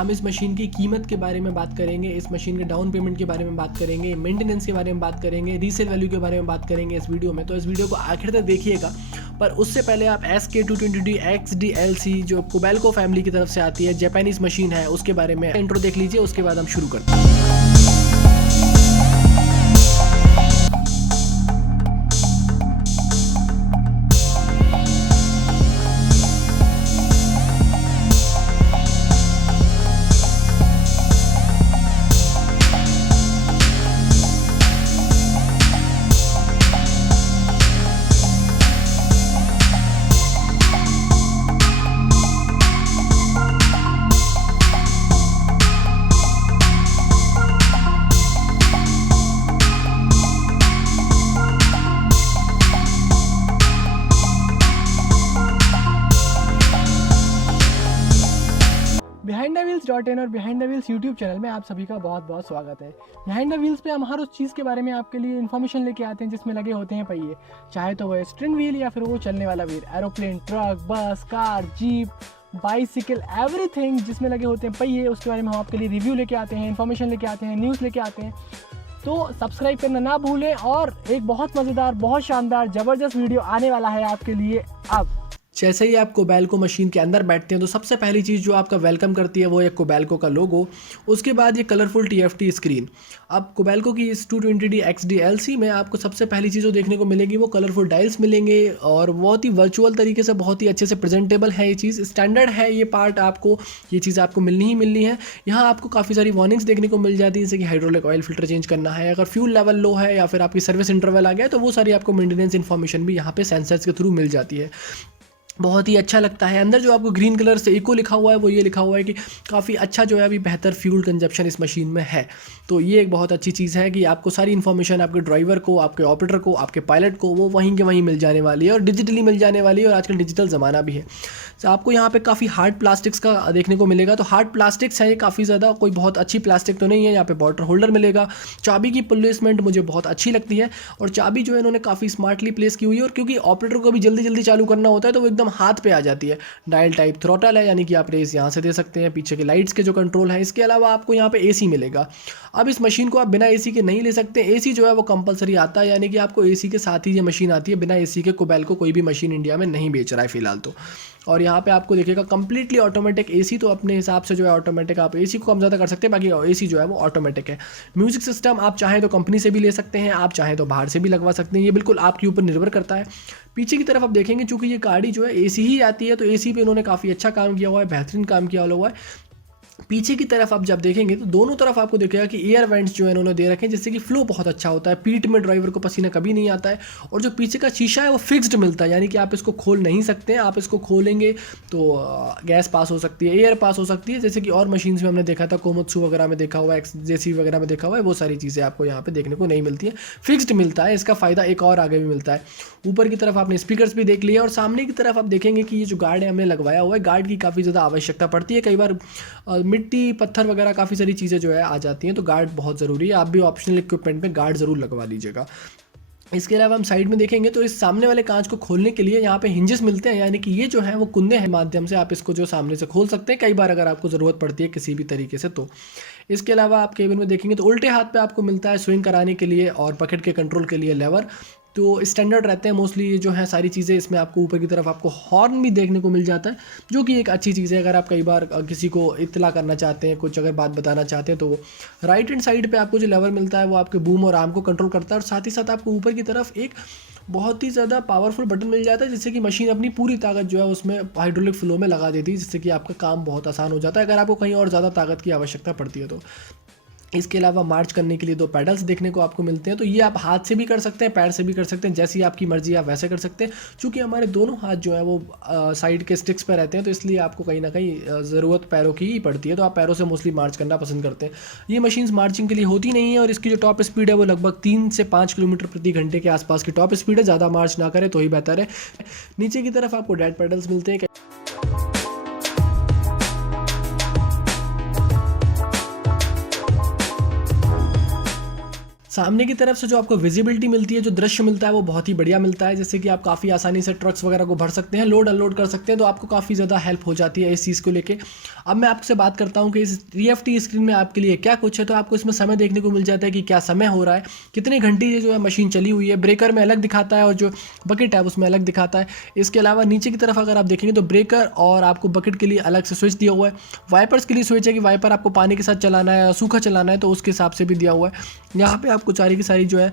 हम इस मशीन की कीमत के बारे में बात करेंगे, इस मशीन के डाउन पेमेंट के बारे में बात करेंगे, मेंटेनेंस के बारे में बात करेंगे, रीसेल वैल्यू के बारे में बात करेंगे इस वीडियो में। तो इस वीडियो को आखिर तक देखिएगा। पर उससे पहले आप SK220D XDLC जो कोबेल्को फैमिली की तरफ से आती है, जापानीज मशीन है, उसके बारे में इंट्रो देख लीजिए, उसके बाद हम शुरू करते हैं। Behind-the-Wheels.in और Behind the Wheels YouTube channel में आप सभी का बहुत बहुत स्वागत है। Behind the Wheels पे हम हर उस चीज़ के बारे में आपके लिए इन्फॉर्मेशन लेके आते हैं जिसमें लगे होते हैं पहिए, चाहे तो वो स्टीयरिंग व्हील या फिर वो चलने वाला व्हील, एरोप्लेन, ट्रक, बस, कार, जीप, बाइसिकल, एवरीथिंग जिसमें लगे होते हैं पहिए, उसके बारे में हम आपके लिए रिव्यू लेके आते हैं, इन्फॉर्मेशन लेके आते हैं, न्यूज़ लेके आते हैं। तो सब्सक्राइब करना ना भूलें और एक बहुत मज़ेदार, बहुत शानदार, ज़बरदस्त वीडियो आने वाला है आपके लिए अब। जैसे ही आप कोबेल्को मशीन के अंदर बैठते हैं तो सबसे पहली चीज़ जो आपका वेलकम करती है वो है कोबेल्को का लोगो, उसके बाद ये कलरफुल TFT स्क्रीन। अब कोबेल्को की इस 220D XDLC में आपको सबसे पहली चीज़ जो देखने को मिलेगी वो कलरफुल डायल्स मिलेंगे और बहुत ही वर्चुअल तरीके से, बहुत ही अच्छे से प्रेजेंटेबल है ये चीज़, स्टैंडर्ड है ये पार्ट, आपको ये चीज़ आपको मिलनी ही मिलनी है। यहाँ आपको काफ़ी सारी वार्निंग्स देखने को मिल जाती है, जैसे कि हाइड्रोलिक ऑयल फिल्टर चेंज करना है, अगर फ्यूल लेवल लो है या फिर आपकी सर्विस इंटरवल आ गया तो वो सारी आपको मेंटेनेंस इन्फॉर्मेशन भी यहाँ पे सेंसर्स के थ्रू मिल जाती है। बहुत ही अच्छा लगता है। अंदर जो आपको ग्रीन कलर से इको लिखा हुआ है वो ये लिखा हुआ है कि काफ़ी अच्छा जो है अभी बेहतर फ्यूल कंजप्शन इस मशीन में है। तो ये एक बहुत अच्छी चीज़ है कि आपको सारी इन्फॉर्मेशन आपके ड्राइवर को, आपके ऑपरेटर को, आपके पायलट को वो वहीं के वहीं मिल जाने वाली है और डिजिटली मिल जाने वाली है, और आजकल डिजिटल ज़माना भी है। तो आपको यहाँ पे काफ़ी हार्ड प्लास्टिक्स का देखने को मिलेगा। तो हार्ड प्लास्टिक्स है ये काफ़ी ज़्यादा, कोई बहुत अच्छी प्लास्टिक तो नहीं है। यहाँ पे वाटर होल्डर मिलेगा, चाबी की प्लेसमेंट मुझे बहुत अच्छी लगती है और चाबी जो है इन्होंने काफ़ी स्मार्टली प्लेस की हुई है, और क्योंकि ऑपरेटर को भी जल्दी जल्दी चालू करना होता है तो वो एकदम हाथ पे आ जाती है। डायल टाइप थ्रॉटल है, यानी कि आप रेस यहाँ से दे सकते हैं, पीछे के लाइट्स के जो कंट्रोल है। इसके अलावा आपको यहाँ पे AC मिलेगा। अब इस मशीन को आप बिना AC के नहीं ले सकते, AC जो है वो कंपलसरी आता है, यानी कि आपको AC के साथ ही ये मशीन आती है। बिना AC के कोबेल्को कोई भी मशीन इंडिया में नहीं बेच रहा है फिलहाल तो। और यहाँ पे आपको देखिएगा कंप्लीटली ऑटोमेटिक AC, तो अपने हिसाब से जो है ऑटोमेटिक आप AC को कम ज़्यादा कर सकते हैं, बाकी AC जो है वो ऑटोमेटिक है। म्यूजिक सिस्टम आप चाहें तो कंपनी से भी ले सकते हैं, आप चाहें तो बाहर से भी लगवा सकते हैं, ये बिल्कुल आपके ऊपर निर्भर करता है। पीछे की तरफ आप देखेंगे, चूँकि ये गाड़ी जो है AC ही आती है तो AC पे इन्होंने काफ़ी अच्छा काम किया हुआ है, बेहतरीन काम किया हुआ है। पीछे की तरफ आप जब देखेंगे तो दोनों तरफ आपको दिखेगा कि एयर वेंट्स जो है इन्होंने दे रखे हैं, जिससे कि फ्लो बहुत अच्छा होता है, पीठ में ड्राइवर को पसीना कभी नहीं आता है। और जो पीछे का शीशा है वो फिक्स्ड मिलता है, यानी कि आप इसको खोल नहीं सकते हैं। आप इसको खोलेंगे तो गैस पास हो सकती है, एयर पास हो सकती है, जैसे कि और मशीन्स में हमने देखा था, कोमत्सु वगैरह में देखा हुआ है, XJC वगैरह में देखा हुआ है, वो सारी चीज़ें आपको यहाँ पे देखने को नहीं मिलती है, फिक्स्ड मिलता है। इसका फ़ायदा एक और आगे भी मिलता है। ऊपर की तरफ आपने स्पीकर्स भी देख लिए, और सामने की तरफ आप देखेंगे कि ये जो गार्ड है हमने लगवाया हुआ है, गार्ड की काफ़ी ज़्यादा आवश्यकता पड़ती है। कई बार मिट्टी, पत्थर वगैरह काफ़ी सारी चीज़ें जो है आ जाती हैं, तो गार्ड बहुत ज़रूरी है। आप भी ऑप्शनल इक्विपमेंट में गार्ड ज़रूर लगवा लीजिएगा। इसके अलावा हम साइड में देखेंगे तो इस सामने वाले कांच को खोलने के लिए यहाँ पे हिंजेस मिलते हैं, यानी कि ये जो है वो कुंदे हैं, माध्यम से आप इसको जो सामने से खोल सकते हैं कई बार अगर आपको ज़रूरत पड़ती है किसी भी तरीके से। तो इसके अलावा आप केबिन में देखेंगे तो उल्टे हाथ पे आपको मिलता है स्विंग कराने के लिए और बकेट के कंट्रोल के लिए लेवर। तो स्टैंडर्ड रहते हैं मोस्टली ये जो है सारी चीज़ें। इसमें आपको ऊपर की तरफ आपको हॉर्न भी देखने को मिल जाता है, जो कि एक अच्छी चीज़ है। अगर आप कई बार किसी को इत्तला करना चाहते हैं, कुछ अगर बात बताना चाहते हैं, तो राइट हैंड साइड पे आपको जो लेवर मिलता है वो आपके बूम और आर्म को कंट्रोल करता है, और साथ ही साथ आपको ऊपर की तरफ एक बहुत ही ज़्यादा पावरफुल बटन मिल जाता है, जिससे कि मशीन अपनी पूरी ताकत जो है उसमें हाइड्रोलिक फ्लो में लगा देती है, जिससे कि आपका काम बहुत आसान हो जाता है अगर आपको कहीं और ज़्यादा ताकत की आवश्यकता पड़ती है तो। इसके अलावा मार्च करने के लिए 2 पैडल्स देखने को आपको मिलते हैं, तो ये आप हाथ से भी कर सकते हैं, पैर से भी कर सकते हैं, जैसी आपकी मर्जी आप वैसे कर सकते हैं। चूँकि हमारे दोनों हाथ जो है वो साइड के स्टिक्स पर रहते हैं, तो इसलिए आपको कहीं ना कहीं ज़रूरत पैरों की ही पड़ती है, तो आप पैरों से मोस्टली मार्च करना पसंद करते हैं। ये मशीन्स मार्चिंग के लिए होती नहीं है, और इसकी जो टॉप स्पीड है वो लगभग 3 से 5 किलोमीटर प्रति घंटे के आसपास की टॉप स्पीड है। ज़्यादा मार्च ना करें तो ही बेहतर है। नीचे की तरफ आपको डेड पैडल्स मिलते हैं। सामने की तरफ से जो आपको विजिबिलिटी मिलती है, जो दृश्य मिलता है वो बहुत ही बढ़िया मिलता है, जैसे कि आप काफ़ी आसानी से ट्रक्स वगैरह को भर सकते हैं, लोड अनलोड कर सकते हैं, तो आपको काफ़ी ज़्यादा हेल्प हो जाती है इस चीज़ को लेके। अब मैं आपसे बात करता हूँ कि इस TFT स्क्रीन में आपके लिए क्या कुछ है। तो आपको इसमें समय देखने को मिल जाता है कि क्या समय हो रहा है, कितने घंटे ये जो है मशीन चली हुई है। ब्रेकर में अलग दिखाता है और जो बकेट है उसमें अलग दिखाता है। इसके अलावा नीचे की तरफ अगर आप देखेंगे तो ब्रेकर और आपको बकेट के लिए अलग से स्विच दिया हुआ है। वाइपर्स के लिए स्विच है कि वाइपर आपको पानी के साथ चलाना है या सूखा चलाना है, तो उसके हिसाब से भी दिया हुआ है। यहाँ पे आपको सारी की सारी जो है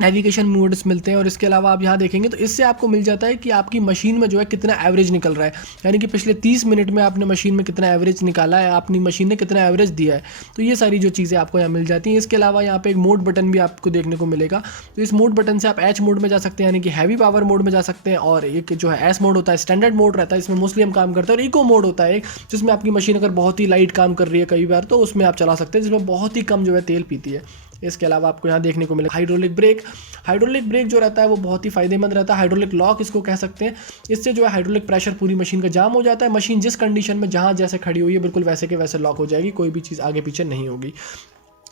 नेविगेशन मोड्स मिलते हैं। और इसके अलावा आप यहाँ देखेंगे तो इससे आपको मिल जाता है कि आपकी मशीन में जो है कितना एवरेज निकल रहा है, यानी कि पिछले 30 मिनट में आपने मशीन में कितना एवरेज निकाला है, अपनी मशीन ने कितना एवरेज दिया है। तो ये सारी जो चीज़ें आपको यहाँ मिल जाती हैं। इसके अलावा यहाँ पे एक मोड बटन भी आपको देखने को मिलेगा। तो इस मोड बटन से आप एच मोड में जा सकते हैं, यानी कि हैवी पावर मोड में जा सकते हैं। और एक जो है एस मोड होता है, स्टैंडर्ड मोड रहता है, इसमें मोस्टली हम काम करते हैं। और इको मोड होता है एक, जिसमें आपकी मशीन अगर बहुत ही लाइट काम कर रही है कई बार, तो उसमें आप चला सकते हैं, जिसमें बहुत ही कम जो है तेल पीती है। इसके अलावा आपको यहाँ देखने को मिलेगा हाइड्रोलिक ब्रेक। हाइड्रोलिक ब्रेक जो रहता है वो बहुत ही फायदेमंद रहता है। हाइड्रोलिक लॉक इसको कह सकते हैं। इससे जो है हाइड्रोलिक प्रेशर पूरी मशीन का जाम हो जाता है। मशीन जिस कंडीशन में जहाँ जैसे खड़ी हुई है बिल्कुल वैसे के वैसे लॉक हो जाएगी, कोई भी चीज़ आगे पीछे नहीं होगी।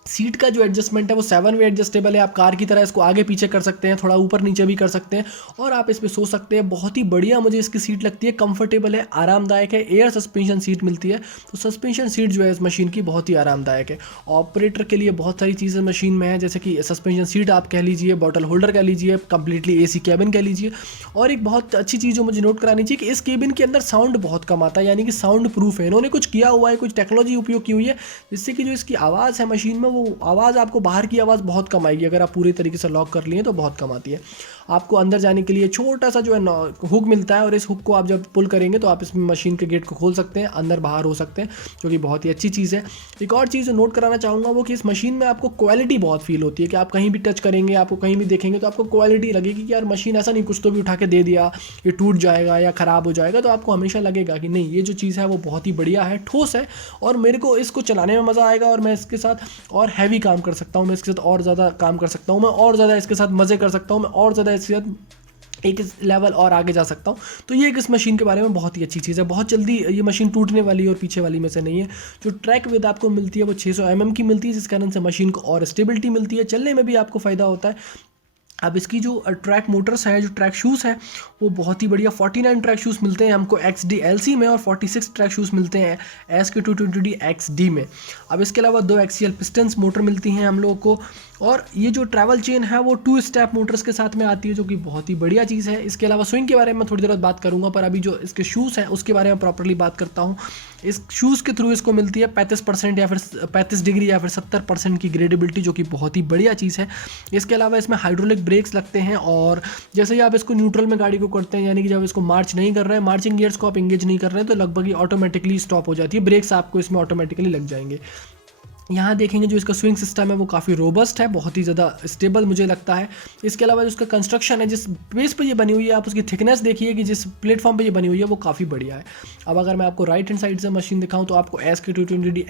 सीट का जो एडजस्टमेंट है वो 7 वे एडजस्टेबल है। आप कार की तरह इसको आगे पीछे कर सकते हैं, थोड़ा ऊपर नीचे भी कर सकते हैं, और आप इस पे सो सकते हैं। बहुत ही बढ़िया मुझे इसकी सीट लगती है, कंफर्टेबल है, आरामदायक है। एयर सस्पेंशन सीट मिलती है, तो सस्पेंशन सीट जो है इस मशीन की बहुत ही आरामदायक है। ऑपरेटर के लिए बहुत सारी चीज़ें मशीन में है, जैसे कि सस्पेंशन सीट आप कह लीजिए, बॉटल होल्डर कह लीजिए, कंप्लीटली AC कैबिन कह लीजिए। और एक बहुत अच्छी चीज़ जो मुझे नोट करानी चाहिए कि इस केबिन के अंदर साउंड बहुत कम आता है, यानी कि साउंड प्रूफ है। इन्होंने कुछ किया हुआ है, कुछ टेक्नोलॉजी उपयोग की हुई है, जिससे कि जो इसकी आवाज़ है मशीन में, वो आवाज़ आपको बाहर की आवाज़ बहुत कम आएगी। अगर आप पूरी तरीके से लॉक कर लिए तो बहुत कम आती है। आपको अंदर जाने के लिए छोटा सा जो है हुक मिलता है, और इस हुक को आप जब पुल करेंगे तो आप इस मशीन के गेट को खोल सकते हैं, अंदर बाहर हो सकते हैं, जो कि बहुत ही अच्छी चीज़ है। एक और चीज़ नोट कराना चाहूँगा वो कि इस मशीन में आपको क्वालिटी बहुत फील होती है, कि आप कहीं भी टच करेंगे, आपको कहीं भी देखेंगे तो आपको क्वालिटी लगेगी कि यार मशीन ऐसा नहीं कुछ तो भी उठा के दे दिया, ये टूट जाएगा या ख़राब हो जाएगा। तो आपको हमेशा लगेगा कि नहीं, ये जो चीज़ है वो बहुत ही बढ़िया है, ठोस है, और मेरे को इसको चलाने में मज़ा आएगा, और मैं इसके साथ और हैवी काम कर सकता हूँ, मैं इसके साथ और ज़्यादा काम कर सकता हूँ, मैं और ज़्यादा इसके साथ मज़े कर सकता हूँ, मैं और ज़्यादा इसके साथ एक लेवल और आगे जा सकता हूँ। तो ये एक इस मशीन के बारे में बहुत ही अच्छी चीज़ है। बहुत जल्दी ये मशीन टूटने वाली है और पीछे वाली में से नहीं है। जो ट्रैक विद आपको मिलती है वो 600 mm की मिलती है, जिस कारण से मशीन को और स्टेबिलिटी मिलती है, चलने में भी आपको फ़ायदा होता है। अब इसकी जो ट्रैक मोटर्स है, जो ट्रैक शूज़ है, वो बहुत ही बढ़िया 49 ट्रैक शूज़ मिलते हैं हमको XDLC में, और 46 ट्रैक शूज़ मिलते हैं SK220D XD में। अब इसके अलावा 2 एक्सियल पिस्टन्स मोटर मिलती हैं हम लोगों को, और ये जो ट्रैवल चेन है वो 2 स्टेप मोटर्स के साथ में आती है, जो कि बहुत ही बढ़िया चीज़ है। इसके अलावा स्विंग के बारे में थोड़ी देर बाद बात करूँगा, पर अभी जो इसके शूज़ हैं उसके बारे में प्रॉपरली बात करता हूँ। इस शूज़ के थ्रू इसको मिलती है 35% या फिर 35 डिग्री या फिर 70% की ग्रेडेबिलिटी, जो कि बहुत ही बढ़िया चीज़ है। इसके अलावा इसमें हाइड्रोलिक ब्रेक्स लगते हैं, और जैसे ही आप इसको न्यूट्रल में गाड़ी को करते हैं, यानी कि जब इसको मार्च नहीं कर रहे हैं, मार्चिंग गियर्स को आप इंगेज नहीं कर रहे हैं, तो लगभग ही ऑटोमेटिकली स्टॉप हो जाती है, ब्रेक्स आपको इसमें ऑटोमेटिकली लग जाएंगे। यहाँ देखेंगे जो इसका स्विंग सिस्टम है वो काफ़ी रोबस्ट है, बहुत ही ज़्यादा स्टेबल मुझे लगता है। इसके अलावा जो इसका कंस्ट्रक्शन है, जिस बेस पे ये बनी हुई है, आप उसकी थिकनेस देखिए कि जिस प्लेटफॉर्म पे ये बनी हुई है वो काफ़ी बढ़िया है। अब अगर मैं आपको राइट हैंड साइड से मशीन दिखाऊं तो आपको SK220D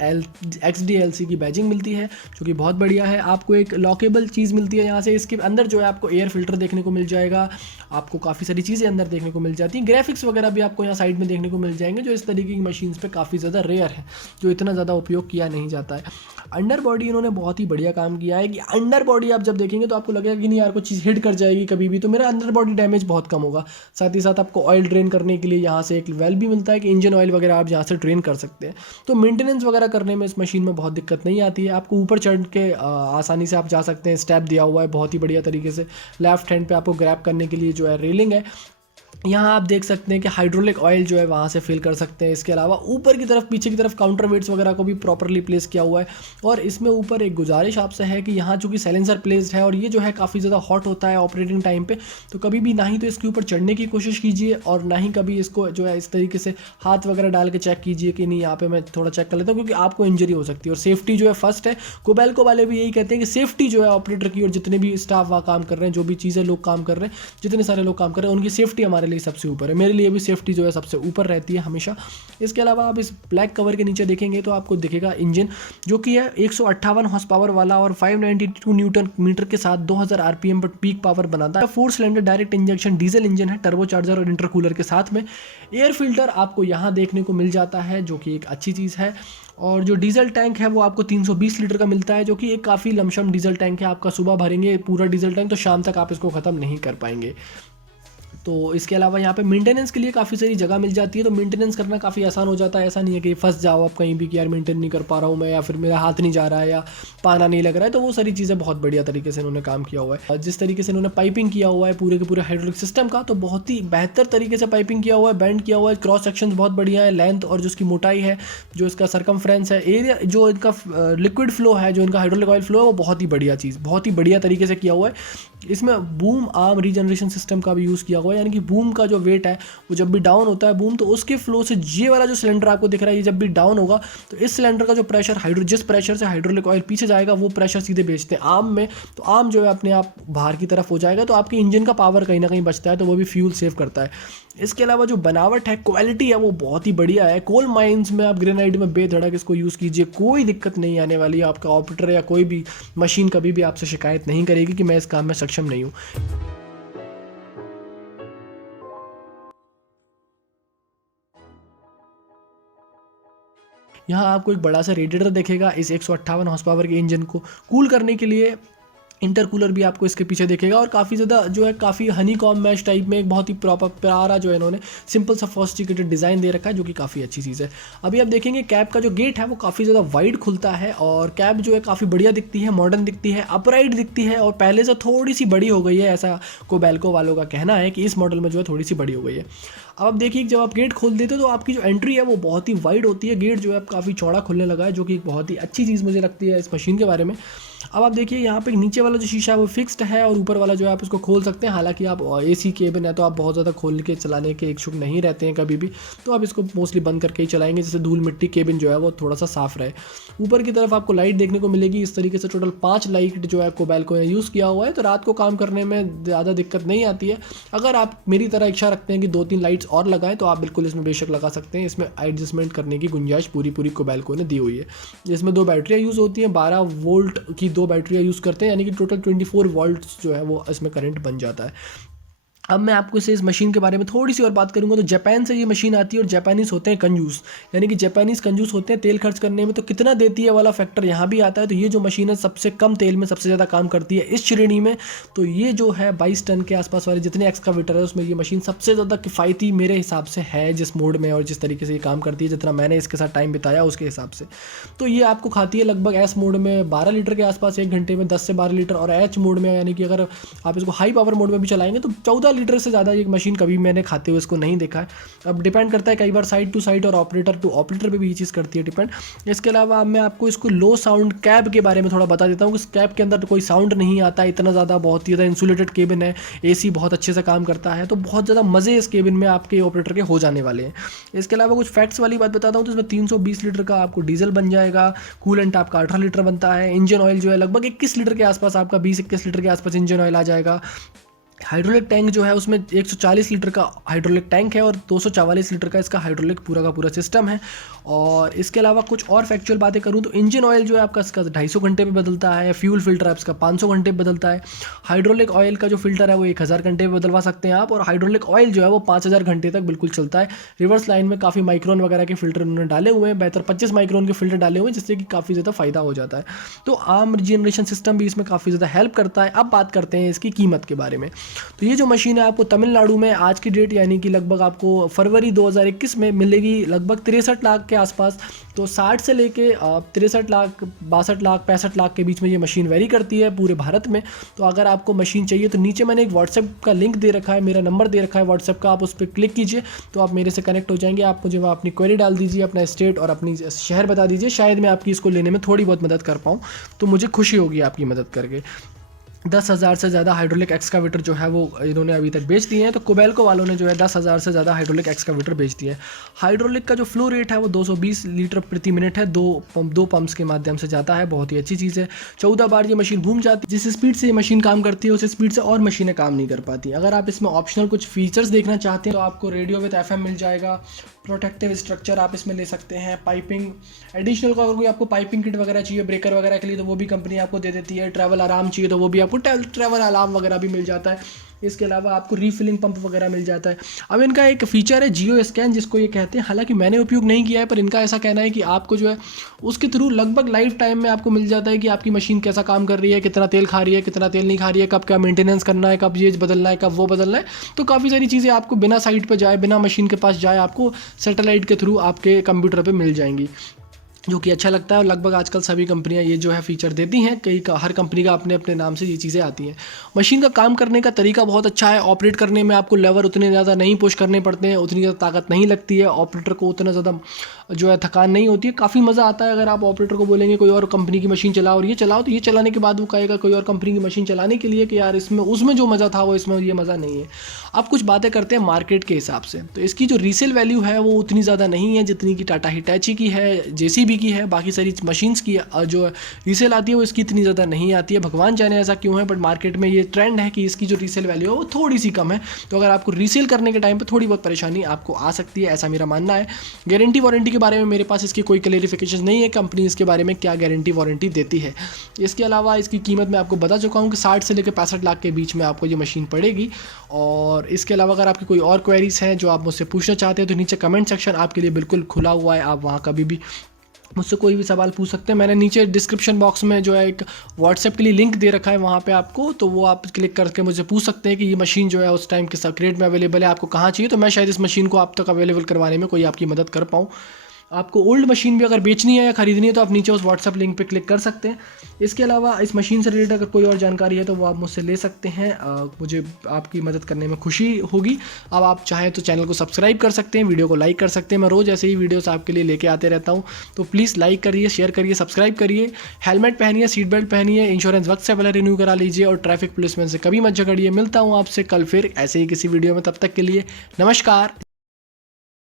XDLC की बैजिंग मिलती है, जो कि बहुत बढ़िया है। आपको एक लॉकेबल चीज़ मिलती है यहाँ से, इसके अंदर जो है आपको एयर फिल्टर देखने को मिल जाएगा, आपको काफ़ी सारी चीज़ें अंदर देखने को मिल जाती हैं। ग्राफिक्स वगैरह भी आपको यहाँ साइड में देखने को मिल जाएंगे, जो इस तरीके की मशीन्स पे काफ़ी ज़्यादा रेयर है, जो इतना ज़्यादा उपयोग किया नहीं जाता है। अंडर बॉडी इन्होंने बहुत ही बढ़िया काम किया है, कि अंडर बॉडी आप जब देखेंगे तो आपको लगेगा कि नहीं यार कुछ चीज़ हिट कर जाएगी कभी भी, तो मेरा अंडर बॉडी डैमेज बहुत कम होगा। साथ ही साथ आपको ऑयल ड्रेन करने के लिए यहाँ से एक वेल भी मिलता है, कि इंजन ऑयल वगैरह आप यहाँ से ड्रेन कर सकते हैं। तो मेंटेनेंस वगैरह करने में इस मशीन में बहुत दिक्कत नहीं आती है। आपको ऊपर चढ़ के आसानी से आप जा सकते हैं, स्टेप दिया हुआ है बहुत ही बढ़िया तरीके से। लेफ्ट हैंड पे आपको ग्रैब करने के लिए जो है रेलिंग है। यहाँ आप देख सकते हैं कि हाइड्रोलिक ऑयल जो है वहाँ से फिल कर सकते हैं। इसके अलावा ऊपर की तरफ पीछे की तरफ काउंटर वेट्स वगैरह को भी प्रॉपरली प्लेस किया हुआ है। और इसमें ऊपर एक गुजारिश आपसे है कि यहाँ चूँकि साइलेंसर प्लेस्ड है और ये जो है काफ़ी ज़्यादा हॉट होता है ऑपरेटिंग टाइम पे, तो कभी भी ना ही तो इसके ऊपर चढ़ने की कोशिश कीजिए और ना ही कभी इसको जो है इस तरीके से हाथ वगैरह डाल के चेक कीजिए कि नहीं यहाँ पे मैं थोड़ा चेक कर लेता हूँ, क्योंकि आपको इंजरी हो सकती है। और सेफ्टी जो है फर्स्ट है। कोबेल्को वाले भी यही कहते हैं कि सेफ्टी जो है ऑपरेटर की, और जितने भी स्टाफ वहाँ काम कर रहे हैं, जो भी चीज़ें लोग काम कर रहे हैं, जितने सारे लोग काम कर रहे हैं, उनकी सेफ्टी हमारे लिए सबसे ऊपर है। मेरे लिए भी सेफ्टी जो है सबसे ऊपर रहती है हमेशा। इसके अलावा आप इस ब्लैक कवर के नीचे देखेंगे तो आपको दिखेगा इंजन, जो कि है 158 हॉर्स पावर वाला और 592 न्यूटन मीटर के साथ 2000 आरपीएम पर पीक पावर बनाता है। 4 cylinder direct injection diesel engine है, टर्बोचार्जर और इंटरकूलर के साथ में। एयर फिल्टर आपको यहाँ देखने को मिल जाता है, जो कि एक अच्छी चीज़ है। और जो डीजल टैंक है वो आपको 320 लीटर का मिलता है, जो कि एक काफ़ी लमसम डीजल टैंक है। आपका सुबह भरेंगे पूरा डीजल टैंक तो शाम तक आप इसको ख़त्म नहीं कर पाएंगे। तो इसके अलावा यहाँ पे मेंटेनेंस के लिए काफ़ी सारी जगह मिल जाती है, तो मेंटेनेंस करना काफ़ी आसान हो जाता है। ऐसा नहीं है कि फंस जाओ आप कहीं भी कि यार मेंटेन नहीं कर पा रहा हूँ मैं, या फिर मेरा हाथ नहीं जा रहा है, या पाना नहीं लग रहा है। तो वो सारी चीज़ें बहुत बढ़िया तरीके से इन्होंने काम किया हुआ है। और जिस तरीके से इन्होंने पाइपिंग किया हुआ है पूरे के पूरे हाइड्रोलिक सिस्टम का, तो बहुत ही बेहतर तरीके से पाइपिंग किया हुआ है, बैंड किया हुआ है, क्रॉस सेक्शन बहुत बढ़िया है, लेंथ और जो इसकी मोटाई है, जो इसका सरकमफ्रेंस है, एरिया, जो इनका लिक्विड फ्लो है, जो इनका हाइड्रोलिक ऑयल फ्लो है, वो बहुत ही बढ़िया चीज़, बहुत ही बढ़िया तरीके से किया हुआ है। इसमें बूम आर्म रीजनरेशन सिस्टम का भी यूज़ किया हुआ है, यानी कि बूम का जो वेट है वो जब भी डाउन होता है बूम, तो उसके फ्लो से ये वाला जो सिलेंडर आपको दिख रहा है, ये जब भी डाउन होगा तो इस सिलेंडर का जो प्रेशर जिस प्रेशर से हाइड्रोलिक ऑयल पीछे जाएगा वो प्रेशर सीधे भेजते हैं आर्म में, तो आर्म जो है अपने आप बाहर की तरफ हो जाएगा, तो आपके इंजन का पावर कहीं ना कहीं बचता है, तो वो भी फ्यूल सेव करता है। इसके अलावा जो बनावट है, क्वालिटी है, वो बहुत ही बढ़िया है। कोल माइंस में आप ग्रेनाइट में बेधड़क इसको यूज़ कीजिए, कोई दिक्कत नहीं आने वाली है। आपका ऑपरेटर या कोई भी मशीन कभी भी आपसे शिकायत नहीं करेगी कि मैं इस काम में सक्षम नहीं हूँ। यहाँ आपको एक बड़ा सा रेडिएटर दिखेगा इस 158 हॉर्स पावर के इंजन को कूल करने के लिए। इंटरकूलर भी आपको इसके पीछे दिखेगा, और काफ़ी ज़्यादा जो है काफ़ी हनी कॉम मैश टाइप में एक बहुत ही प्रॉपर प्यारा जो है इन्होंने सिंपल सफोस्टिकेटेड डिज़ाइन दे रखा है, जो कि काफ़ी अच्छी चीज़ है। अभी आप देखेंगे कैब का जो गेट है वो काफ़ी ज़्यादा वाइड खुलता है, और कैब जो है काफ़ी बढ़िया दिखती है, मॉडर्न दिखती है, अपराइट दिखती है, और पहले से थोड़ी सी बड़ी हो गई है। ऐसा कोबेल्को वालों का कहना है कि इस मॉडल में जो है थोड़ी सी बड़ी हो गई है। अब आप देखिए जब आप गेट खोल देते हो तो आपकी जो एंट्री है वो बहुत ही वाइड होती है, गेट जो है काफ़ी चौड़ा खुलने लगा है, जो कि एक बहुत ही अच्छी चीज़ मुझे लगती है इस मशीन के बारे में। अब आप देखिए यहाँ पे नीचे वाला जो शीशा है वो फिक्स्ड है, और ऊपर वाला जो है आप उसको खोल सकते हैं। हालांकि आप एसी केबिन है तो आप बहुत ज़्यादा खोल के चलाने के इच्छुक नहीं रहते हैं कभी भी, तो आप इसको मोस्टली बंद करके ही चलाएंगे, जिससे धूल मिट्टी केबिन जो है वो थोड़ा सा साफ रहे। ऊपर की तरफ आपको लाइट देखने को मिलेगी इस तरीके से, टोटल 5 लाइट जो है कोबेल्को ने यूज़ किया हुआ है, तो रात को काम करने में ज़्यादा दिक्कत नहीं आती है। अगर आप मेरी तरह इच्छा रखते हैं कि 2-3 लाइट्स और लगाएं तो आप बिल्कुल इसमें बेशक लगा सकते हैं। इसमें एडजस्टमेंट करने की गुंजाइश पूरी कोबेल्को ने दी हुई है। इसमें 2 बैटरियाँ यूज़ होती हैं, 12 वोल्ट की 2 बैटरियाँ यूज़ करते हैं, यानी कि टोटल 24 वोल्ट्स जो है वो इसमें करंट बन जाता है। अब मैं आपको इस मशीन के बारे में थोड़ी सी और बात करूंगा। तो जापान से ये मशीन आती है, और जापानीज़ होते हैं कंजूस, यानी कि जापानीज़ कंजूस होते हैं तेल खर्च करने में, तो कितना देती है वाला फैक्टर यहाँ भी आता है। तो ये जो मशीन है सबसे कम तेल में सबसे ज़्यादा काम करती है इस श्रेणी में। तो ये जो है 22 टन के आसपास वाले जितने एक्सकावेटर है उसमें ये मशीन सबसे ज़्यादा किफ़ायती मेरे हिसाब से है, जिस मोड में और जिस तरीके से ये काम करती है, जितना मैंने इसके साथ टाइम बिताया उसके हिसाब से। तो ये आपको खाती है लगभग एस मोड में 12 लीटर के आसपास 1 घंटे में, 10 से 12 लीटर, और एच मोड में यानी कि अगर आप इसको हाई पावर मोड में भी चलाएंगे तो 14 लीटर से ज़्यादा ये मशीन कभी मैंने खाते हुए इसको नहीं देखा है। अब डिपेंड करता है कई बार साइड टू साइड और ऑपरेटर टू ऑपरेटर पे भी ये चीज़ करती है डिपेंड। इसके अलावा मैं आपको इसको लो साउंड कैब के बारे में थोड़ा बता देता हूँ कि इस कैब के अंदर तो कोई साउंड नहीं आता इतना ज़्यादा, बहुत ही ज़्यादा इंसुलेटेड केबिन है, एसी बहुत अच्छे से काम करता है, तो बहुत ज़्यादा मज़े इस केबिन में आपके ऑपरेटर के हो जाने वाले हैं। इसके अलावा कुछ फैक्ट्स वाली बात बताता हूँ, तो इसमें 320 लीटर का आपको डीजल बन जाएगा, कूलेंट आपका 18 लीटर बनता है, इंजन ऑयल जो है लगभग 21 लीटर के आसपास, आपका 20-21 लीटर के आसपास इंजन ऑयल आ जाएगा। हाइड्रोलिक टैंक जो है उसमें 140 लीटर का हाइड्रोलिक टैंक है, और 244 लीटर का इसका हाइड्रोलिक पूरा का पूरा सिस्टम है। और इसके अलावा कुछ और फैक्चुअल बातें करूँ तो इंजन ऑयल जो है आपका इसका 250 घंटे पे बदलता है, फ्यूल फिल्टर है इसका 500 घंटे पे बदलता है, हाइड्रोलिक ऑयल का जो फिल्टर है वो 1000 घंटे पे बदलवा सकते हैं आप, और हाइड्रोलिक ऑयल जो है वो 5000 घंटे तक बिल्कुल चलता है। रिवर्स लाइन में काफ़ी माइक्रोन वगैरह के फिल्टर उन्होंने डाले हुए हैं, बेहतर 25 माइक्रोन के फिल्टर डाले हुए हैं, जिससे कि काफ़ी ज़्यादा फायदा हो जाता है। तो आर्म रीजनरेशन सिस्टम भी इसमें काफ़ी ज़्यादा हेल्प करता है। अब बात करते हैं इसकी कीमत के बारे में। तो ये जो मशीन है आपको तमिलनाडु में आज की डेट यानी कि लगभग आपको फरवरी 2021 में मिलेगी लगभग 63 लाख के आसपास। तो 60 से लेके 63 लाख, 62 लाख, 65 लाख के बीच में ये मशीन वेरी करती है पूरे भारत में। तो अगर आपको मशीन चाहिए तो नीचे मैंने एक व्हाट्सएप का लिंक दे रखा है, मेरा नंबर दे रखा है व्हाट्सएप का, आप उस पर क्लिक कीजिए तो आप मेरे से कनेक्ट हो जाएंगे। आप मुझे वहाँ अपनी क्वेरी डाल दीजिए, अपना स्टेट और अपनी शहर बता दीजिए, शायद मैं आपकी इसको लेने में थोड़ी बहुत मदद कर पाऊँ, तो मुझे खुशी होगी आपकी मदद करके। 10,000 से ज़्यादा हाइड्रोलिक एक्सकावेटर जो है वो इन्होंने अभी तक बेच दिए हैं। तो कोबेल्को वालों ने जो है 10,000 से ज़्यादा हाइड्रोलिक एक्सकावेटर बेच दिए हैं। हाइड्रोलिक का जो फ्लो रेट है वो 220 लीटर प्रति मिनट है, दो पंप्स के माध्यम से जाता है, बहुत ही अच्छी चीज़ है। 14 बार ये मशीन घूम जाती है। जिस स्पीड से ये मशीन काम करती है उस स्पीड से और मशीनें काम नहीं कर पाती। अगर आप इसमें ऑप्शनल कुछ फीचर्स देखना चाहते हैं तो आपको रेडियो विद FM मिल जाएगा, प्रोटेक्टिव स्ट्रक्चर आप इसमें ले सकते हैं, पाइपिंग एडिशनल का अगर कोई आपको पाइपिंग किट वगैरह चाहिए ब्रेकर वगैरह के लिए तो वो भी कंपनी आपको दे देती है, ट्रैवल अलार्म चाहिए तो वो भी आपको ट्रैवल अलार्म वगैरह भी मिल जाता है। इसके अलावा आपको रीफिलिंग पंप वगैरह मिल जाता है। अब इनका एक फ़ीचर है जियो स्कैन, जिसको ये कहते हैं, हालांकि मैंने उपयोग नहीं किया है, पर इनका ऐसा कहना है कि आपको जो है उसके थ्रू लगभग लाइफ टाइम में आपको मिल जाता है कि आपकी मशीन कैसा काम कर रही है, कितना तेल खा रही है, कितना तेल नहीं खा रही है, कब क्या मेंटेनेंस करना है, कब ये बदलना है, कब वो बदलना है। तो काफ़ी सारी चीज़ें आपको बिना साइट पर जाए, बिना मशीन के पास जाए, आपको सैटेलाइट के थ्रू आपके कंप्यूटर पर मिल जाएंगी, जो कि अच्छा लगता है। और लगभग आजकल सभी कंपनियां ये जो है फ़ीचर देती हैं, हर कंपनी का अपने अपने नाम से ये चीज़ें आती हैं। मशीन का काम करने का तरीका बहुत अच्छा है। ऑपरेट करने में आपको लेवर उतने ज़्यादा नहीं पुश करने पड़ते हैं, उतनी ज़्यादा ताकत नहीं लगती है, ऑपरेटर को उतना ज़्यादा जो है थकान नहीं होती है। काफ़ी मज़ा आता है। अगर आप ऑपरेटर को बोलेंगे कोई और कंपनी की मशीन चलाओ और ये चलाओ, तो ये चलाने के बाद वो कहेगा कोई और कंपनी की मशीन चलाने के लिए कि यार इसमें उसमें जो मज़ा था वो इसमें ये मज़ा नहीं है। अब कुछ बातें करते हैं मार्केट के हिसाब से। तो इसकी जो रीसेल वैल्यू है वो उतनी ज़्यादा नहीं है जितनी कि टाटा हिटैची की है, जेसीबी की है, बाकी सारी मशीन्स की जो रीसेल आती है वो इसकी इतनी ज़्यादा नहीं आती है। भगवान जाने ऐसा क्यों है, बट मार्केट में ये ट्रेंड है कि इसकी जो रीसेल वैल्यू है वो थोड़ी सी कम है। तो अगर आपको रीसेल करने के टाइम पे थोड़ी बहुत परेशानी आपको आ सकती है, ऐसा मेरा मानना है। गारंटी वारंटी के बारे में मेरे पास इसकी कोई क्लेरिफिकेशन नहीं है, कंपनी इसके बारे में क्या गारंटी वारंटी देती है। इसके अलावा इसकी कीमत मैं आपको बता चुका हूँ कि 60 से लेकर 65 लाख के बीच में आपको ये मशीन पड़ेगी। और इसके अलावा अगर आपकी कोई और क्वेरीज हैं जो आप मुझसे पूछना चाहते हैं तो नीचे कमेंट सेक्शन आपके लिए बिल्कुल खुला हुआ है, आप वहाँ कभी भी मुझसे कोई भी सवाल पूछ सकते हैं। मैंने नीचे डिस्क्रिप्शन बॉक्स में जो है एक व्हाट्सएप के लिए लिंक दे रखा है वहाँ पे आपको, तो वो आप क्लिक करके मुझे पूछ सकते हैं कि ये मशीन जो है उस टाइम किस रेट में अवेलेबल है, आपको कहाँ चाहिए, तो मैं शायद इस मशीन को आप तक अवेलेबल करवाने में कोई आपकी मदद कर पाऊँ। आपको ओल्ड मशीन भी अगर बेचनी है या ख़रीदनी है तो आप नीचे उस व्हाट्सएप लिंक पे क्लिक कर सकते हैं। इसके अलावा इस मशीन से रिलेटेड अगर कोई और जानकारी है तो वो आप मुझसे ले सकते हैं। मुझे आपकी मदद करने में खुशी होगी। अब आप चाहें तो चैनल को सब्सक्राइब कर सकते हैं, वीडियो को लाइक कर सकते हैं। मैं रोज़ ऐसे ही वीडियोस आपके लिए लेके आते रहता हूँ, तो प्लीज़ लाइक करिए, शेयर करिए, सब्सक्राइब करिए, हेलमेट पहनिए, सीट बेल्ट पहनिए, इंश्योरेंस वक्त से पहले रिन्यू करा लीजिए और ट्रैफिक पुलिस में से कभी मत झगड़िए। मिलता हूँ आपसे कल फिर ऐसे ही किसी वीडियो में, तब तक के लिए नमस्कार।